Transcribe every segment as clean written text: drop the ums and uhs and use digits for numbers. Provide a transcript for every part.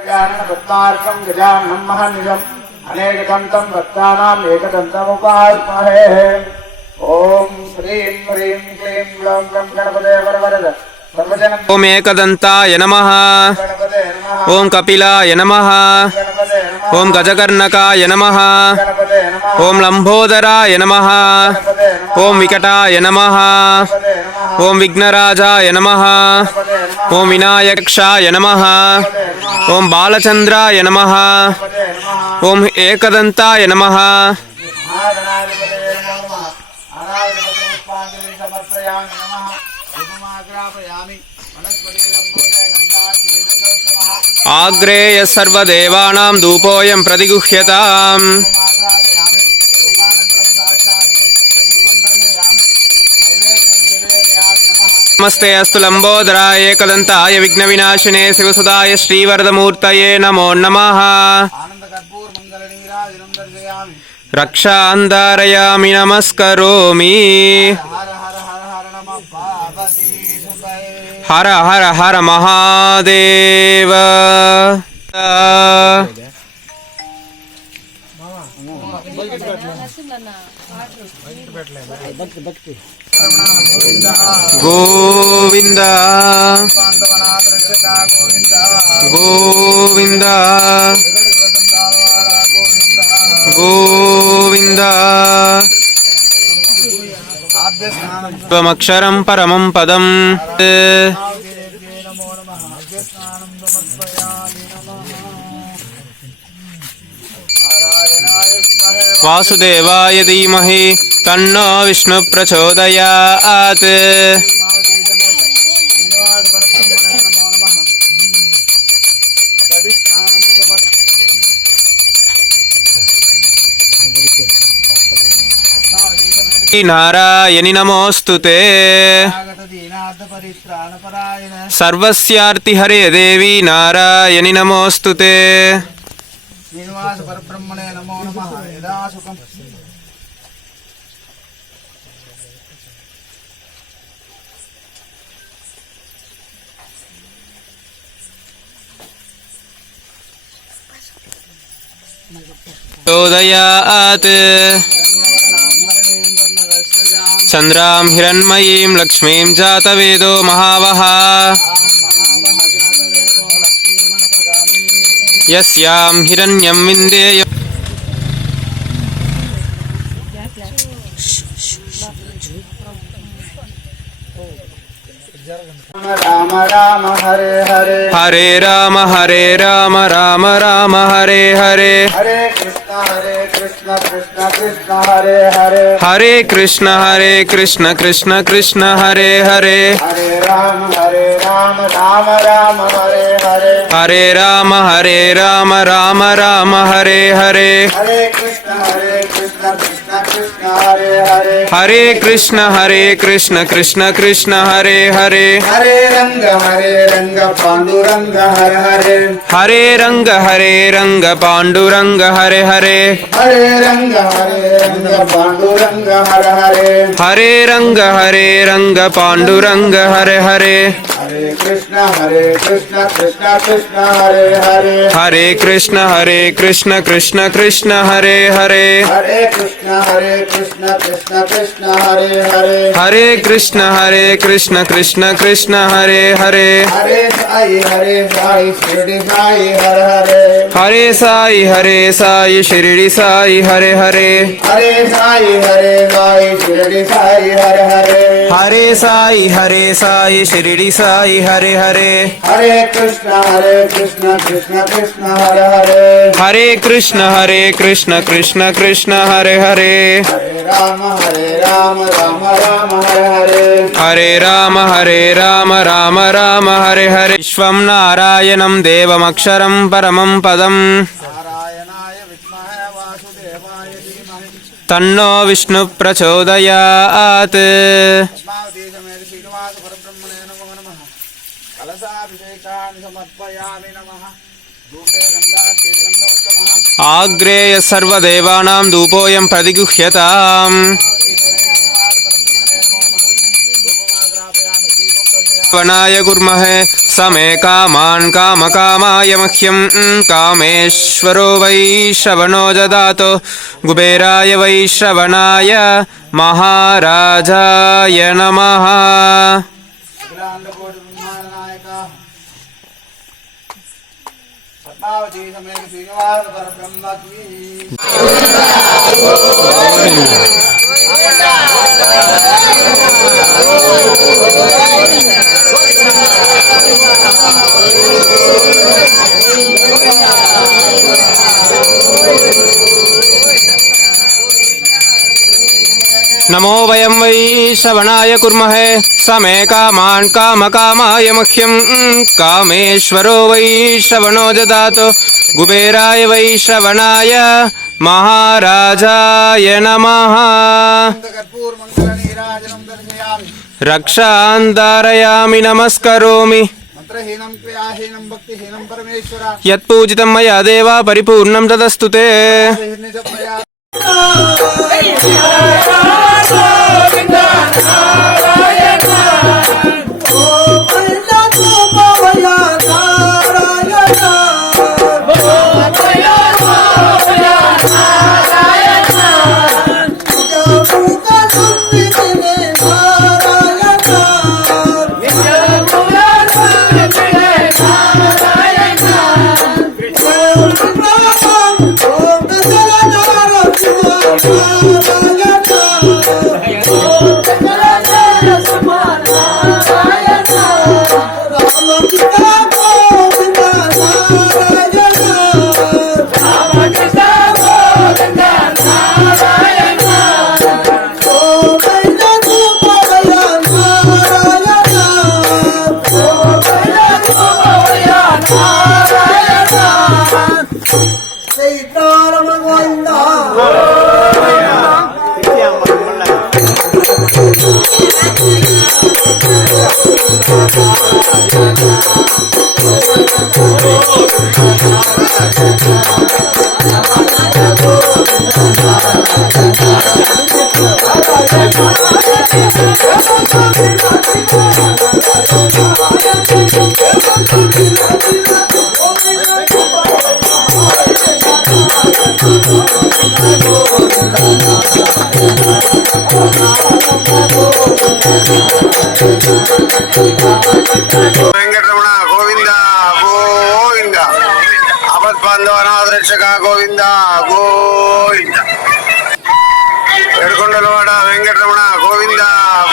पद्मार्कं गजाननं महनिजम् अनेकदन्तं भक्तानाम् एकदन्तमुपास्महे। ओम श्रीं ह्रीं क्लीं ग्लौं गं गणपते वरवरद। ओम एकदंताय नमः। ओम कपिलाय नमः। ओम गजकर्णकाय नमः। ओम लंबोदराय नमः। ओम विकटाय नमः। ओम विघ्नराजाय नमः। ओम विनायक्षाय नमः। ओम बालचंद्राय नमः। ओम एकदंताय नमः। आग्रेय सर्वदेवानां धूपोऽयं प्रतिगुह्यताम्। नमस्ते अस्तु लंबोदराय एकदंताय विघ्नविनाशिने शिवसुताय श्रीवरदमूर्तये नमो नमः। रक्षां धारयामि नमस्करोमि। हर हर हर महादेव। गोविंद गोविंद गोविंद त्वमक्षरं परमं पदम्। वासुदेवाय धीमहि तन्नो विष्णु प्रचोदयात्। नारायणि नमोस्तुते। सर्वस्यार्ति हरे देवी नारायणि नमोस्तुते। चोदयात्। चंद्रां हिरण्मयीं लक्ष्मीं जातवेदो महावः। यस्यां हिरण्यं विन्देय। राम राम हरे हरे हरे राम राम राम हरे हरे। हरे कृष्ण कृष्ण कृष्ण हरे हरे। हरे कृष्ण कृष्ण कृष्ण हरे हरे। हरे राम राम राम हरे हरे। हरे राम राम हरे हरे। हरे कृष्ण कृष्ण कृष्ण हरे हरे। हरे कृष्ण कृष्ण हरे हरे। हरे रंग पांडुरंग हर हरे। हरे रंग पांडुरंग हरे हरे। हरे रंग पांडुरंग हर हरे। हरे रंग पांडुरंग हरे हरे। हरे कृष्ण कृष्ण कृष्ण हरे हरे। हरे कृष्ण कृष्ण कृष्ण हरे हरे। हरे कृष्ण कृष्ण कृष्ण हरे हरे। हरे कृष्ण कृष्ण हरे हरे। हरे साई शिरडी साई हर हरे। हरे साई शिरडी साई हरे हरे। हरे साई शिरडी साई हर हरे। हरे साई शिरडी साई हरे हरे। हरे कृष्ण कृष्ण कृष्ण हर हरे। हरे कृष्ण कृष्ण हरे हरे। हरे राम राम हरे हरे। हरे राम राम हरे हरे। विश्वं नारायणं देवमक्षरं परमं पदम्। नारायणाय विद्महे वासुदेवाय धीमहि तन्नो विष्णु प्रचोदयात्। पद्मावतीसमेत श्रीनिवास परब्रह्मणे नमो नमः। कलशाभिषेकानि समर्पयामि नमः। धूपे गन्धार्थे गन्धोत्तमः। आग्रेय सर्वदेवानां धूपोऽयं प्रतिगुह्यताम्। वनाय कुर्महे समे कामान् कामकामाय मह्यं कामेश्वरो वैश्रवणो ददातु कुबेराय वैश्रवणाय महाराजाय नमः। पद्मावती समेत श्रीनिवास परब्रह्म की नमो वयं वै श्रवणाय कुर्महे समे कामान् कामकामाय मह्यं कामेश्वरो वै श्रवणो ददातु कुबेराय वै श्रवणाय महाराजाय नमः। रक्षान् धारयामि नमस्करोमि मंत्रहीनं क्रियाहीनं भक्तिहीनं परमेश्वर यत्पूजितं मया देवा परिपूर्णं तदस्तु ते। వెంకటరమణ గోవింద గోవింద ఆపద్బాంధవనాథ రక్షక గోవింద గోవింద ఏడుకొండలవాడ వెంకటరమణ గోవింద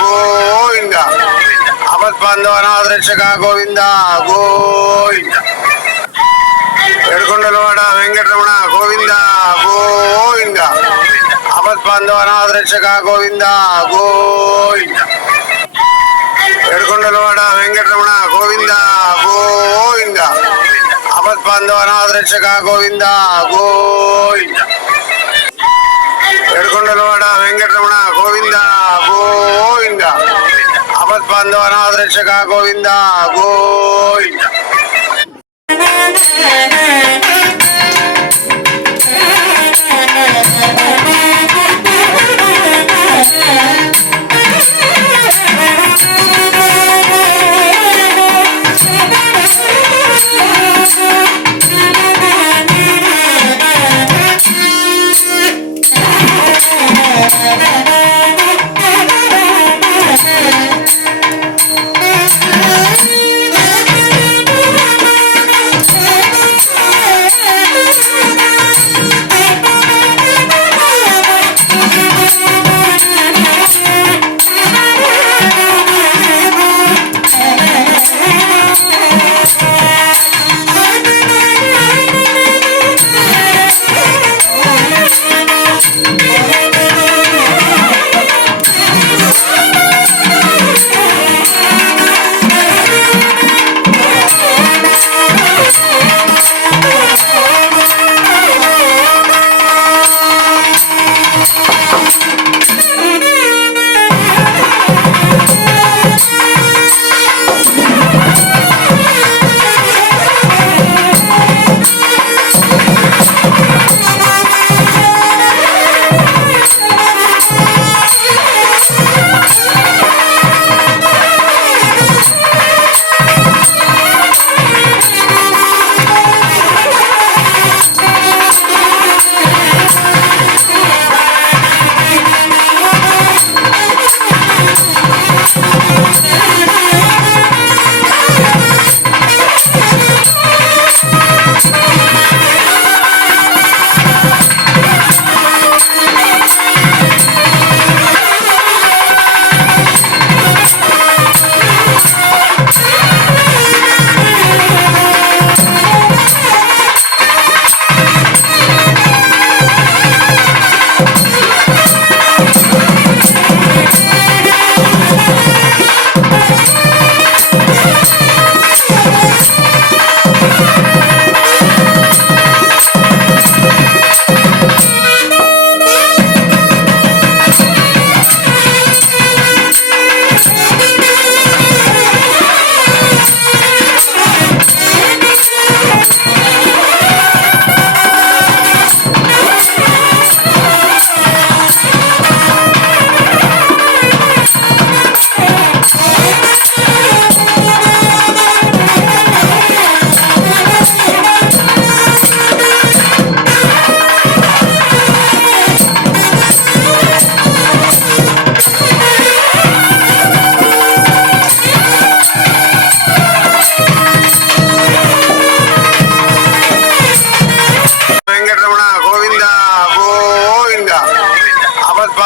గోవింద ఆపద్బాంధవనాథ రక్షక గోవింద గోవింద ఏడుకొండలవాడ వెంకటరమణ గోవింద గోవింద ఆపద్బాంధవనాథ రక్షక గోవింద గోవింద ఏడుకొండలవాడ వెంకటరమణ గోవింద గోవింద ఆపద్బాంధవనాథ రక్షక గోవింద గోవింద ఏడుకొండలవాడ వెంకటరమణ గోవింద గోవింద ఆపద్బాంధవనాథ రక్షక గోవింద గోవింద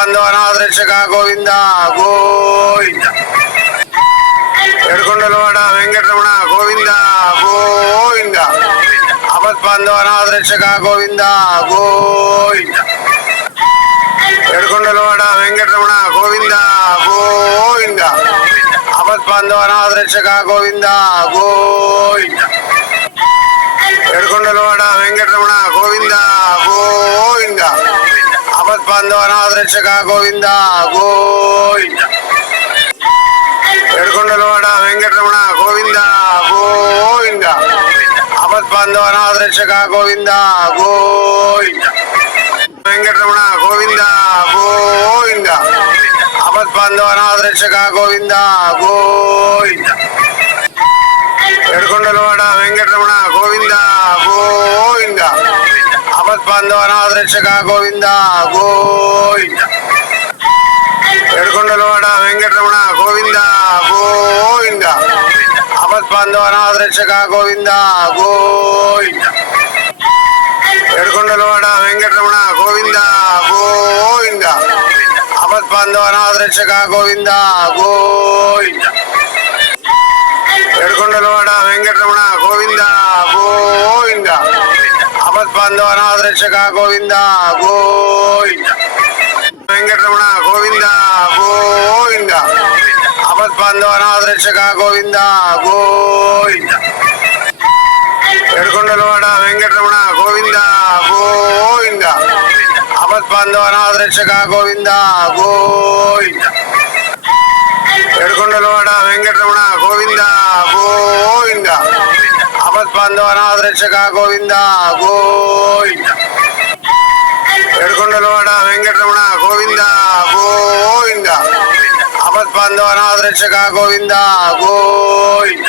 ఆపద్బాంధవనాథరక్షక గోవింద గోవింద ఏడుకొండలవాడ వెంకటరమణ గోవింద గోవింద ఆపద్బాంధవనాథరక్షక గోవింద గోవింద ఏడుకొండలవాడ వెంకటరమణ గోవింద గోవింద ఆపద్బాంధవనాథరక్షక గోవింద గోవింద ఏడుకొండలవాడ వెంకటరమణ గోవింద గోవింద ఆపద్బాంధవనాథరక్షక గోవింద గోవింద ఏడుకొండలవాడ వెంకటరమణ గోవింద గోవింద ఆపద్బాంధవనాథరక్షక గోవింద గోవింద వెంకటరమణ గోవింద గోవింద ఆపద్బాంధవనాథరక్షక గోవింద గోవింద ఏడుకొండలవాడ వెంకటరమణ గోవింద గోవింద ఆపద్బాంధవనాథరక్షక గోవింద గోవింద ఏడుకొండలవాడ వెంకటరమణ గోవింద గోవింద ఆపద్బాంధవనాథరక్షక గోవింద గోవింద ఏడుకొండలవాడ వెంకటరమణ గోవింద గోవింద ఆపద్బాంధవనాథరక్షక గోవింద గోవింద ఏడుకొండలవాడ వెంకటరమణ గోవింద గోవింద ఆపద్బాంధవనాథరక్షక గోవింద గోవింద వెంకటరమణ గోవింద గోవింద ఆపద్బాంధవనాథరక్షక గోవింద గోవింద ఏడుకొండలవాడ వెంకటరమణ గోవింద గోవింద ఆపద్బాంధవనాథరక్షక గోవింద గోవింద ఏడుకొండలవాడ వెంకటరమణ గోవింద గోవింద ఆపద్బాంధవనాథరక్షక గోవింద గోవింద ఏడుకొండలవాడ వెంకటరమణ గోవింద గోవింద ఆపద్బాంధవనాథరక్షక గోవింద గోవింద